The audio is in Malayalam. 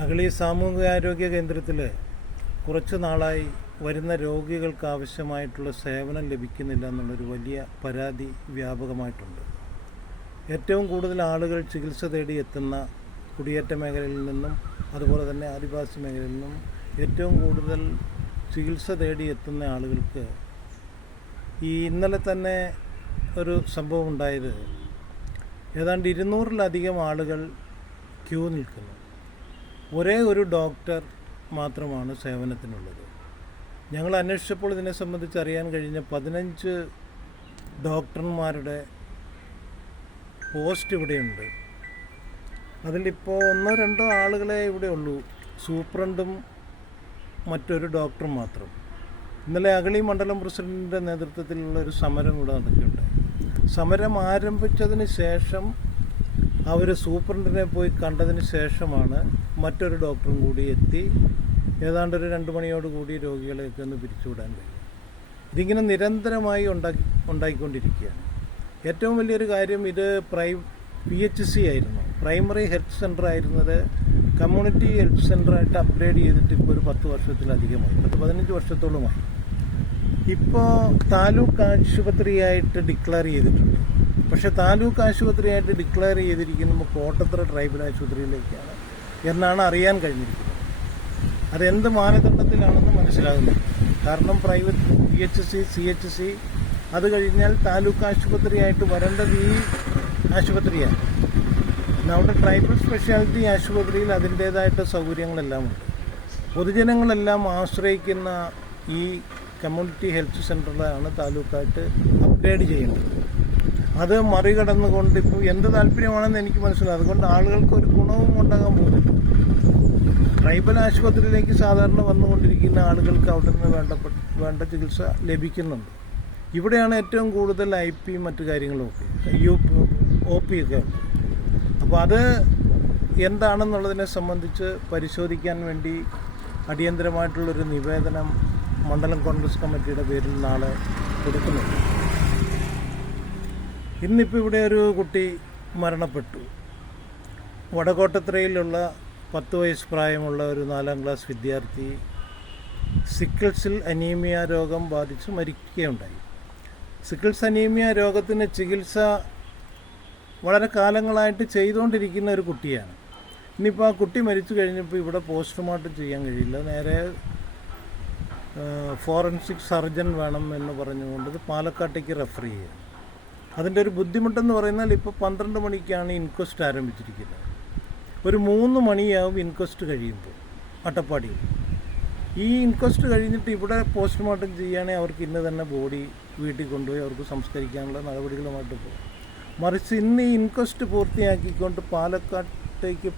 അഗളി സാമൂഹികാരോഗ്യ കേന്ദ്രത്തിൽ കുറച്ച് നാളായി വരുന്ന രോഗികൾക്ക് ആവശ്യമായിട്ടുള്ള സേവനം ലഭിക്കുന്നില്ല എന്നുള്ളൊരു വലിയ പരാതി വ്യാപകമായിട്ടുണ്ട്. ഏറ്റവും കൂടുതൽ ആളുകൾ ചികിത്സ തേടി എത്തുന്ന കുടിയേറ്റ മേഖലയിൽ നിന്നും അതുപോലെ തന്നെ ആദിവാസി മേഖലയിൽ നിന്നും ഏറ്റവും കൂടുതൽ ചികിത്സ തേടി എത്തുന്ന ആളുകൾക്ക് ഈ ഇന്നലെ തന്നെ ഒരു സംഭവം ഉണ്ടായത്. ഏതാണ്ട് ഇരുന്നൂറിലധികം ആളുകൾ ക്യൂ നിൽക്കുന്നു. ഒരേ ഒരു ഡോക്ടർ മാത്രമാണ് സേവനത്തിനുള്ളത്. ഞങ്ങൾ അന്വേഷിച്ചപ്പോൾ ഇതിനെ സംബന്ധിച്ച് അറിയാൻ കഴിഞ്ഞ പതിനഞ്ച് ഡോക്ടർമാരുടെ പോസ്റ്റ് ഇവിടെയുണ്ട്. അതിലിപ്പോൾ ഒന്നോ രണ്ടോ ആളുകളെ ഇവിടെ ഉള്ളൂ. സൂപ്രണ്ടും മറ്റൊരു ഡോക്ടറും മാത്രം. ഇന്നലെ അഗളി മണ്ഡലം പ്രസിഡന്റിന്റെ നേതൃത്വത്തിലുള്ള ഒരു സമരം ഇവിടെ നടക്കുകയുണ്ടായി. സമരം ആരംഭിച്ചതിന് ശേഷം അവർ സൂപ്രണ്ടിനെ പോയി കണ്ടതിന് ശേഷമാണ് മറ്റൊരു ഡോക്ടറും കൂടി എത്തി. ഏതാണ്ട് ഒരു രണ്ട് മണിയോട് കൂടി രോഗികളെയൊക്കെ ഒന്ന് പിരിച്ചുവിടാൻ കഴിയും. ഇതിങ്ങനെ നിരന്തരമായി ഉണ്ടാക്കി ഉണ്ടായിക്കൊണ്ടിരിക്കുകയാണ്. ഏറ്റവും വലിയൊരു കാര്യം ഇത് പ്രൈ പി എച്ച് സി ആയിരുന്നു. പ്രൈമറി ഹെൽത്ത് സെന്റർ ആയിരുന്നത് കമ്മ്യൂണിറ്റി ഹെൽത്ത് സെന്ററായിട്ട് അപ്ഗ്രേഡ് ചെയ്തിട്ട് ഇപ്പോൾ ഒരു പത്ത് വർഷത്തിലധികമായി പത്ത് പതിനഞ്ച് വർഷത്തോളമായി. ഇപ്പോൾ താലൂക്ക് ആശുപത്രിയായിട്ട് ഡിക്ലെയർ ചെയ്തിട്ടുണ്ട്. പക്ഷേ താലൂക്ക് ആശുപത്രിയായിട്ട് ഡിക്ലെയർ ചെയ്തിരിക്കുന്നത് കോട്ടത്തറ ട്രൈബൽ ആശുപത്രിയിലേക്കാണ് എന്നാണ് അറിയാൻ കഴിഞ്ഞിരിക്കുന്നത്. അതെന്ത് മാനദണ്ഡത്തിലാണെന്ന് മനസ്സിലാകുന്നില്ല കാരണം private P H C C H C അത് കഴിഞ്ഞാൽ താലൂക്ക് ആശുപത്രിയായിട്ട് വരേണ്ടത് ഈ ആശുപത്രിയാണ്. നമ്മുടെ ട്രൈബൽ സ്പെഷ്യാലിറ്റി ആശുപത്രിയിൽ അതിന്റേതായിട്ട് സൗകര്യങ്ങളെല്ലാം ഉണ്ട്. പൊതുജനങ്ങളെല്ലാം ആശ്രയിക്കുന്ന ഈ കമ്മ്യൂണിറ്റി ഹെൽത്ത് സെന്ററിലാണ് താലൂക്കായിട്ട് അപ്ഗ്രേഡ് ചെയ്യേണ്ടത്. അത് മറികടന്നുകൊണ്ട് ഇപ്പോൾ എന്ത് താല്പര്യമാണെന്ന് എനിക്ക് മനസ്സിലായി. അതുകൊണ്ട് ആളുകൾക്ക് ഒരു ഗുണവും ഉണ്ടാകാൻ പോകുന്നില്ല. ട്രൈബൽ ആശുപത്രിയിലേക്ക് സാധാരണ വന്നുകൊണ്ടിരിക്കുന്ന ആളുകൾക്ക് അവിടെ നിന്ന് വേണ്ടപ്പെട്ട വേണ്ട ചികിത്സ ലഭിക്കുന്നുണ്ട്. ഇവിടെയാണ് ഏറ്റവും കൂടുതൽ ഐ പി മറ്റു കാര്യങ്ങളൊക്കെ യു ഒ പി ഒക്കെ. ഉണ്ട് അപ്പോൾ അത് എന്താണെന്നുള്ളതിനെ സംബന്ധിച്ച് പരിശോധിക്കാൻ വേണ്ടി അടിയന്തരമായിട്ടുള്ളൊരു നിവേദനം മണ്ഡലം കോൺഗ്രസ് കമ്മിറ്റിയുടെ പേരിൽ നാളെ കൊടുക്കുന്നുണ്ട്. ഇന്നിപ്പോൾ ഇവിടെ ഒരു കുട്ടി മരണപ്പെട്ടു. വടകോട്ടത്രയിലുള്ള പത്ത് വയസ്സ് പ്രായമുള്ള ഒരു നാലാം ക്ലാസ് വിദ്യാർത്ഥി സിക്കിൾസിൽ അനീമിയ രോഗം ബാധിച്ച് മരിക്കുകയുണ്ടായി. സിക്കിൾസ് അനീമിയ രോഗത്തിന് ചികിത്സ വളരെ കാലങ്ങളായിട്ട് ചെയ്തുകൊണ്ടിരിക്കുന്ന ഒരു കുട്ടിയാണ്. ഇനിയിപ്പോൾ ആ കുട്ടി മരിച്ചു കഴിഞ്ഞപ്പോൾ ഇവിടെ പോസ്റ്റ്മോർട്ടം ചെയ്യാൻ കഴിയില്ല. നേരെ ഫോറൻസിക് സർജൻ വേണം എന്ന് പറഞ്ഞുകൊണ്ട് പാലക്കാട്ടേക്ക് റെഫർ ചെയ്യുക അതിന്റെ ഒരു ബുദ്ധിമുട്ടെന്ന് പറയുന്നാൽ ഇപ്പോൾ പന്ത്രണ്ട് മണിക്കാണ് ഇൻക്വസ്റ്റ് ആരംഭിച്ചിരിക്കുന്നത്. ഒരു മൂന്ന് മണിയാവും ഇൻക്വസ്റ്റ് കഴിയുമ്പോൾ അട്ടപ്പാടിയിൽ ഈ ഇൻക്വസ്റ്റ് കഴിഞ്ഞിട്ട് ഇവിടെ പോസ്റ്റ്മോർട്ടം ചെയ്യുകയാണെങ്കിൽ അവർക്ക് ഇന്ന് തന്നെ ബോഡി വീട്ടിൽ കൊണ്ടുപോയി അവർക്ക് സംസ്കരിക്കാനുള്ള നടപടികളുമായിട്ട് പോകും. മറിച്ച് ഇന്ന് ഈ ഇൻക്വസ്റ്റ് പൂർത്തിയാക്കിക്കൊണ്ട് പാലക്കാട്ടേക്ക്